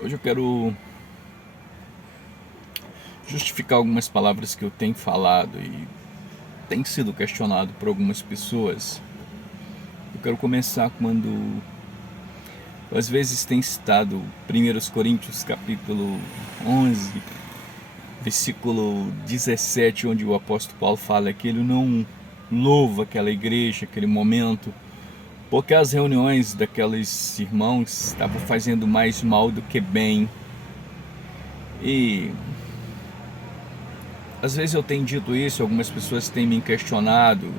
Hoje eu quero justificar algumas palavras que eu tenho falado e tem sido questionado por algumas pessoas. Eu quero começar quando às vezes tem citado 1 Coríntios capítulo 11, versículo 17, onde o apóstolo Paulo fala que ele não louva aquela igreja, aquele momento, porque as reuniões daqueles irmãos estavam fazendo mais mal do que bem. E às vezes eu tenho dito isso, algumas pessoas têm me questionado,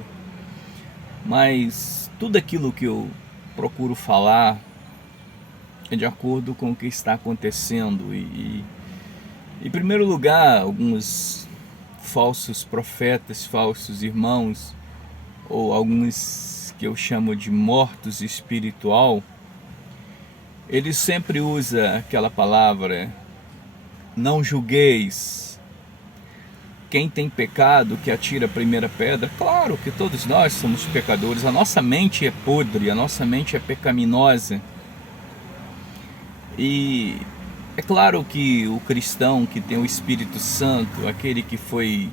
mas tudo aquilo que eu procuro falar é de acordo com o que está acontecendo. Em primeiro lugar, alguns falsos profetas, falsos irmãos, ou alguns que eu chamo de mortos espiritual, eles sempre usam aquela palavra: não julgueis. Quem tem pecado que atira a primeira pedra. Claro que todos nós somos pecadores, a nossa mente é podre, a nossa mente é pecaminosa. E é claro que o cristão que tem o Espírito Santo, aquele que foi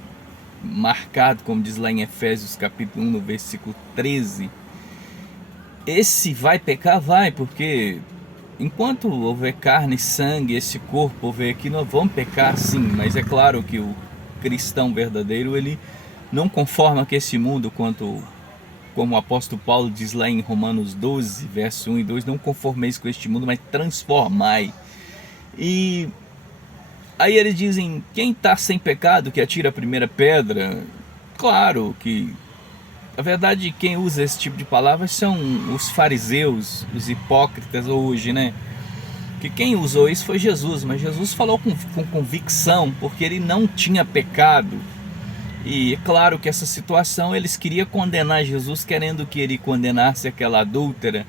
marcado, como diz lá em Efésios capítulo 1, no versículo 13, esse vai pecar? Vai, porque enquanto houver carne e sangue, esse corpo houver aqui, nós vamos pecar sim, mas é claro que o cristão verdadeiro, ele não conforma com esse mundo, como o apóstolo Paulo diz lá em Romanos 12, verso 1 e 2, não conformeis com este mundo, mas transformai. E aí eles dizem, quem está sem pecado que atira a primeira pedra. Claro que, na verdade, quem usa esse tipo de palavras são os fariseus, os hipócritas hoje, né? Que quem usou isso foi Jesus, mas Jesus falou com convicção, porque ele não tinha pecado. E é claro que essa situação, eles queriam condenar Jesus, querendo que ele condenasse aquela adúltera.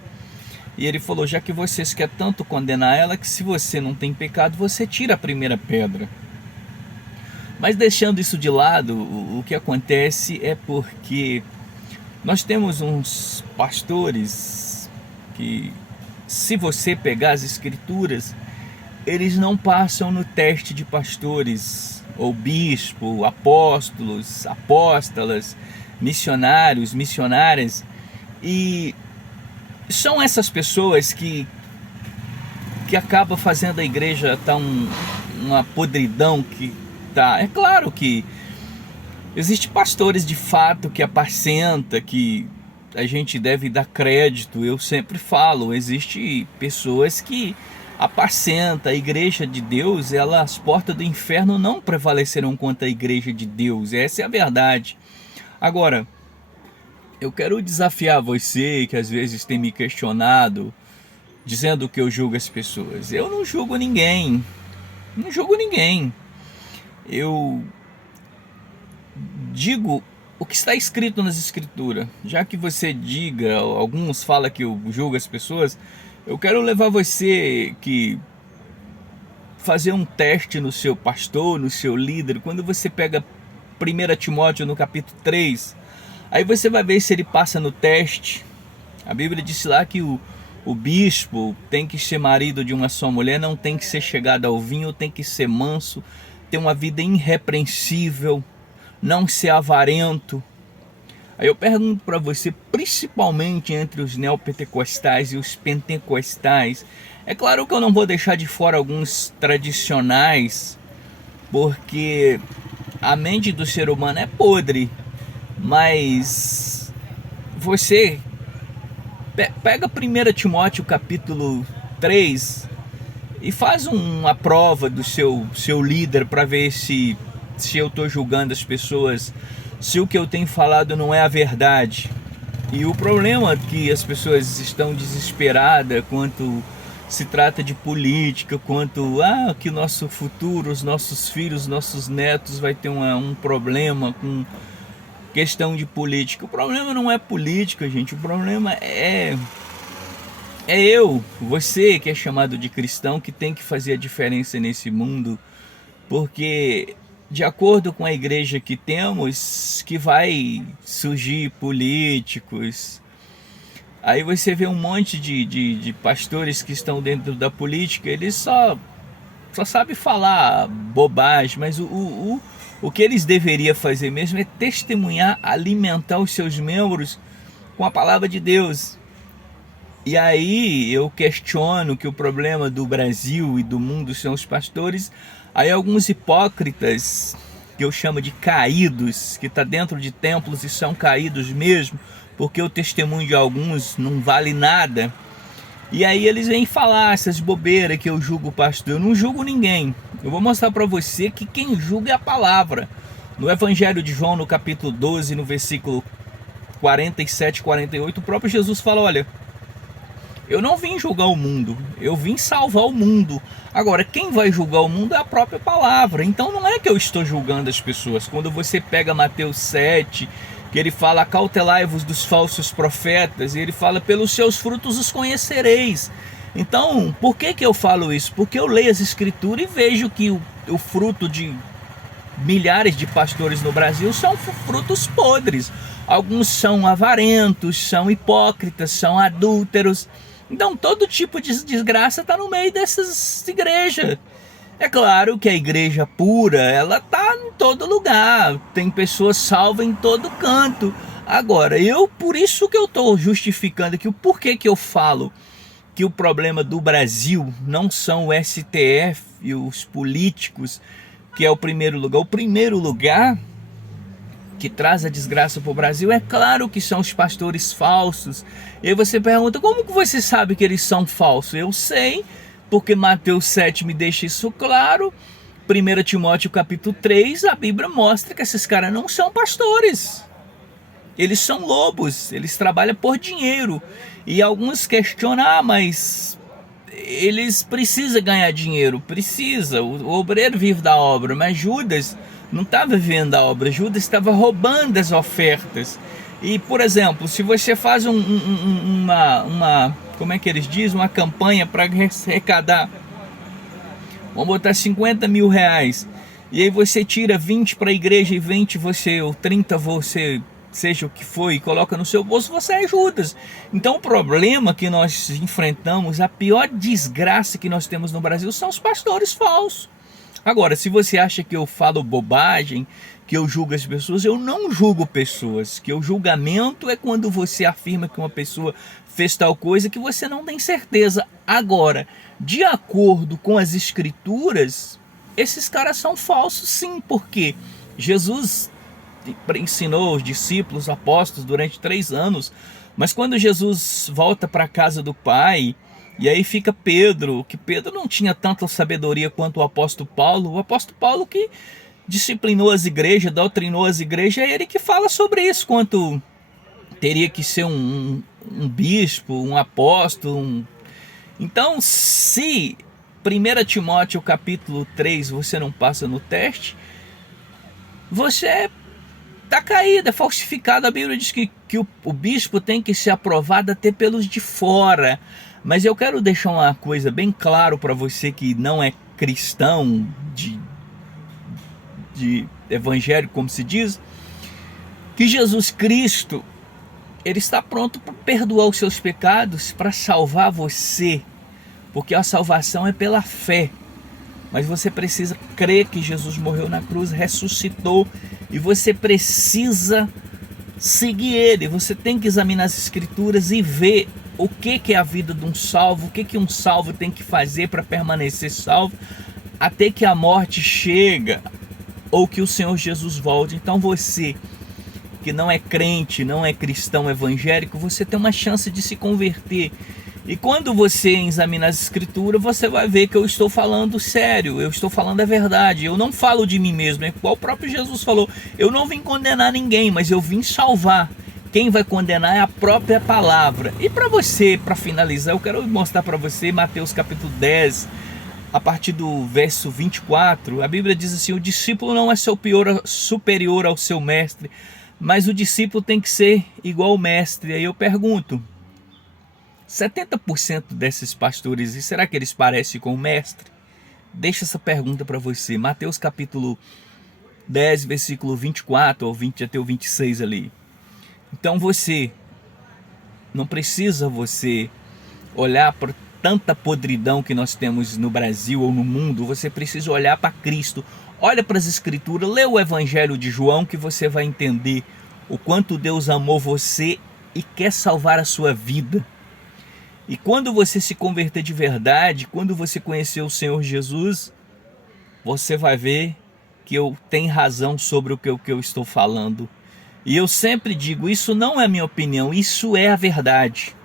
E ele falou, já que vocês querem tanto condenar ela, que se você não tem pecado, você tira a primeira pedra. Mas deixando isso de lado, o que acontece é porque nós temos uns pastores que, se você pegar as escrituras, eles não passam no teste de pastores, ou bispo, apóstolos, apóstolas, missionários, missionárias. E são essas pessoas que acabam fazendo a igreja estar uma podridão que tá. É claro que existem pastores de fato que apacenta, que a gente deve dar crédito. Eu sempre falo, existe pessoas que apacenta a igreja de Deus, as portas do inferno não prevalecerão contra a igreja de Deus. Essa é a verdade. Agora, eu quero desafiar você que às vezes tem me questionado, dizendo que eu julgo as pessoas. Eu não julgo ninguém. Não julgo ninguém. Eu digo o que está escrito nas escrituras. Já que você diga, alguns falam que eu julgo as pessoas, eu quero levar você que fazer um teste no seu pastor, no seu líder. Quando você pega 1 Timóteo no capítulo 3, aí você vai ver se ele passa no teste. A Bíblia diz lá que o bispo tem que ser marido de uma só mulher, não tem que ser chegado ao vinho, tem que ser manso, ter uma vida irrepreensível, não ser avarento. Aí eu pergunto para você, principalmente entre os neopentecostais e os pentecostais, é claro que eu não vou deixar de fora alguns tradicionais, porque a mente do ser humano é podre, mas você pega 1 Timóteo capítulo 3 e faz uma prova do seu líder para ver se eu estou julgando as pessoas, se o que eu tenho falado não é a verdade. E o problema é que as pessoas estão desesperadas quanto se trata de política, quanto que o nosso futuro, os nossos filhos, nossos netos vai ter um problema com questão de política. O problema não é política, gente. O problema é você que é chamado de cristão, que tem que fazer a diferença nesse mundo, porque de acordo com a igreja que temos, que vai surgir políticos, Aí você vê um monte de pastores que estão dentro da política, eles só sabem falar bobagem, mas o que eles deveriam fazer mesmo é testemunhar, alimentar os seus membros com a palavra de Deus. E aí eu questiono que o problema do Brasil e do mundo são os pastores. Aí alguns hipócritas, que eu chamo de caídos, que está dentro de templos e são caídos mesmo, porque o testemunho de alguns não vale nada. E aí eles vêm falar essas bobeiras que eu julgo o pastor. Eu não julgo ninguém. Eu vou mostrar para você que quem julga é a palavra. No Evangelho de João, no capítulo 12, no versículo 47 e 48, o próprio Jesus fala: olha, eu não vim julgar o mundo, eu vim salvar o mundo. Agora, quem vai julgar o mundo é a própria palavra. Então não é que eu estou julgando as pessoas. Quando você pega Mateus 7, que ele fala: acautelai-vos dos falsos profetas, e ele fala: pelos seus frutos os conhecereis. Então, por que eu falo isso? Porque eu leio as escrituras e vejo que o fruto de milhares de pastores no Brasil são frutos podres. Alguns são avarentos, são hipócritas, são adúlteros. Então todo tipo de desgraça está no meio dessas igrejas. É claro que a igreja pura, ela está em todo lugar, tem pessoas salvas em todo canto. Agora, por isso que eu estou justificando aqui o porquê que eu falo que o problema do Brasil não são o STF e os políticos, que é o primeiro lugar. O primeiro lugar que traz a desgraça para o Brasil, é claro que são os pastores falsos. E aí você pergunta: como que você sabe que eles são falsos? Eu sei, porque Mateus 7 me deixa isso claro. 1 Timóteo capítulo 3, a Bíblia mostra que esses caras não são pastores. Eles são lobos, eles trabalham por dinheiro. E alguns questionam: mas eles precisam ganhar dinheiro. Precisa, o obreiro vive da obra, mas Judas não estava vivendo da obra, Judas estava roubando as ofertas. E, por exemplo, se você faz uma como é que eles dizem, uma campanha para arrecadar, vamos botar 50 mil reais, e aí você tira 20 para a igreja e 20 você, ou 30 você, seja o que for, e coloca no seu bolso, você é Judas. Então o problema que nós enfrentamos, a pior desgraça que nós temos no Brasil, são os pastores falsos. Agora, se você acha que eu falo bobagem, que eu julgo as pessoas, eu não julgo pessoas. Que o julgamento é quando você afirma que uma pessoa fez tal coisa que você não tem certeza. Agora, de acordo com as escrituras, esses caras são falsos sim, porque Jesus ensinou os discípulos, os apóstolos durante 3 anos, mas quando Jesus volta para a casa do Pai, e aí fica Pedro, que Pedro não tinha tanta sabedoria quanto o apóstolo Paulo que disciplinou as igrejas, doutrinou as igrejas, é ele que fala sobre isso, quanto teria que ser um bispo, um apóstolo. Então, se 1 Timóteo capítulo 3 você não passa no teste, você está caído, é falsificado. A Bíblia diz que o bispo tem que ser aprovado até pelos de fora. Mas eu quero deixar uma coisa bem claro para você que não é cristão de evangélico, como se diz, que Jesus Cristo, ele está pronto para perdoar os seus pecados, para salvar você, porque a salvação é pela fé. Mas você precisa crer que Jesus morreu na cruz, ressuscitou, e você precisa seguir ele. Você tem que examinar as escrituras e ver o que é a vida de um salvo, o que um salvo tem que fazer para permanecer salvo, até que a morte chega, ou que o Senhor Jesus volte. Então você que não é crente, não é cristão evangélico, você tem uma chance de se converter. E quando você examinar as escrituras, você vai ver que eu estou falando sério, eu estou falando a verdade. Eu não falo de mim mesmo, é igual o próprio Jesus falou: eu não vim condenar ninguém, mas eu vim salvar. Quem vai condenar é a própria palavra. E para você, para finalizar, eu quero mostrar para você Mateus capítulo 10, a partir do verso 24. A Bíblia diz assim: o discípulo não é superior ao seu mestre, mas o discípulo tem que ser igual ao mestre. Aí eu pergunto: 70% desses pastores, e será que eles parecem com o mestre? Deixa essa pergunta para você. Mateus capítulo 10, versículo 24 ou 20 até o 26 ali. Então você Não precisa você olhar para tanta podridão que nós temos no Brasil ou no mundo. Você precisa olhar para Cristo. Olha para as Escrituras, lê o Evangelho de João, que você vai entender o quanto Deus amou você e quer salvar a sua vida. E quando você se converter de verdade, quando você conhecer o Senhor Jesus, você vai ver que eu tenho razão sobre o que eu estou falando. E eu sempre digo, isso não é minha opinião, isso é a verdade.